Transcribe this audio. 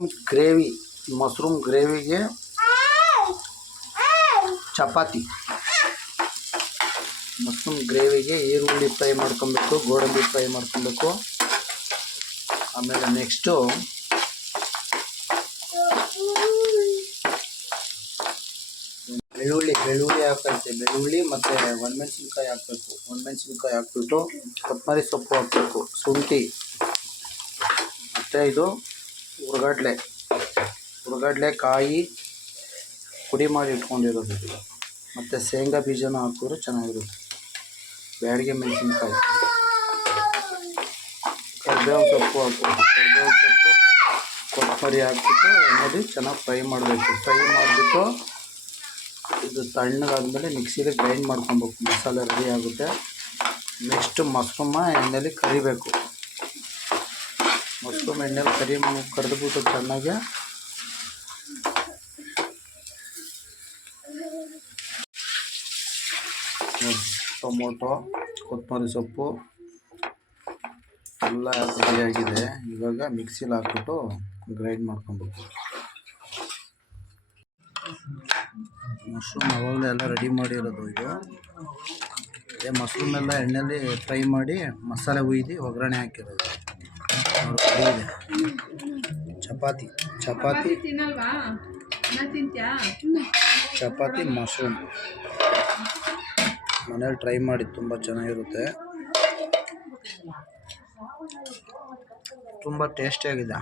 Gravy mushroom ಗ್ರೇವಿಗೆ ಚಪಾತಿ. Mushroom ಗ್ರೇವಿಗೆ ಈರುಳ್ಳಿ ಫ್ರೈ ಮಾಡ್ಕೊಬೇಕು, ಗೋಡಂಬಿ ಫ್ರೈ ಮಾಡ್ಕೊಬೇಕು. ಆಮೇಲೆ ನೆಕ್ಸ್ಟು ಬೆಳ್ಳುಳ್ಳಿ ಹಾಕೈತೆ. ಬೆಳ್ಳುಳ್ಳಿ ಮತ್ತು ಒಣಮೆಣ್ಸಿನ್ಕಾಯಿ ಹಾಕಬೇಕು. ಒಣಮೆಣ್ಸಿನ್ಕಾಯಿ ಹಾಕ್ಬಿಟ್ಟು ಕೊತ್ತಂಬರಿ ಸೊಪ್ಪು ಹಾಕಬೇಕು, ಶುಂಠಿ ಮತ್ತು ಇದು ಹುರ್ಗಡ್ಲೆ ಕಾಯಿ ಪುಡಿ ಮಾಡಿ ಇಟ್ಕೊಂಡಿರೋದು, ಮತ್ತು ಶೇಂಗಾ ಬೀಜನ ಹಾಕಿದ್ರೆ ಚೆನ್ನಾಗಿರುತ್ತೆ. ಬ್ಯಾಡಿಗೆ ಮೆಣಸಿನ್ಕಾಯಿ, ಕರಿಬೇವು ಸೊಪ್ಪು ಹಾಕಬೇಕು. ಕರಿಬೇವು ಸೊಪ್ಪು ಕೊತ್ತಂಬರಿ ಹಾಕ್ಬಿಟ್ಟು ಎಣ್ಣೆಲಿ ಚೆನ್ನಾಗಿ ಫ್ರೈ ಮಾಡಬೇಕು. ಫ್ರೈ ಮಾಡಿಬಿಟ್ಟು ಇದು ತಣ್ಣಗಾದ್ಮೇಲೆ ಮಿಕ್ಸಿಲಿ ಗ್ರೈಂಡ್ ಮಾಡ್ಕೊಬೇಕು. ಮಸಾಲೆ ರೆಡಿ ಆಗುತ್ತೆ. ನೆಕ್ಸ್ಟ್ ಮಶ್ರೂಮ ಎಣ್ಣೆಲಿ ಕರಿಬೇಕು. ಮಶ್ರೂಮ್ ಎಣ್ಣೆಲಿ ಕರಿದ್ಬಿಟ್ಟು ಚೆನ್ನಾಗಿ ಟೊಮೊಟೊ, ಕೊತ್ತಂಬರಿ ಸೊಪ್ಪು ಎಲ್ಲ ರೆಡಿಯಾಗಿದೆ. ಇವಾಗ ಮಿಕ್ಸಿಲಿ ಹಾಕ್ಬಿಟ್ಟು ಗ್ರೈಂಡ್ ಮಾಡ್ಕೊಬೇಕು. ಮಶ್ರೂಮ್ ಅವಾಗಲೇ ಎಲ್ಲ ರೆಡಿ ಮಾಡಿರೋದು ಇದು. ಅದೇ ಮಶ್ರೂಮ್ ಎಲ್ಲ ಎಣ್ಣೆಯಲ್ಲಿ ಫ್ರೈ ಮಾಡಿ ಮಸಾಲೆ ಹುಯ್ದು ಒಗ್ಗರಣೆ ಹಾಕಿರೋದು. ಚಪಾತಿ ಮಶ್ರೂಮ್ ಮನೇಲಿ ಟ್ರೈ ಮಾಡಿ, ತುಂಬ ಚೆನ್ನಾಗಿರುತ್ತೆ, ತುಂಬ ಟೇಸ್ಟಿಯಾಗಿದೆ.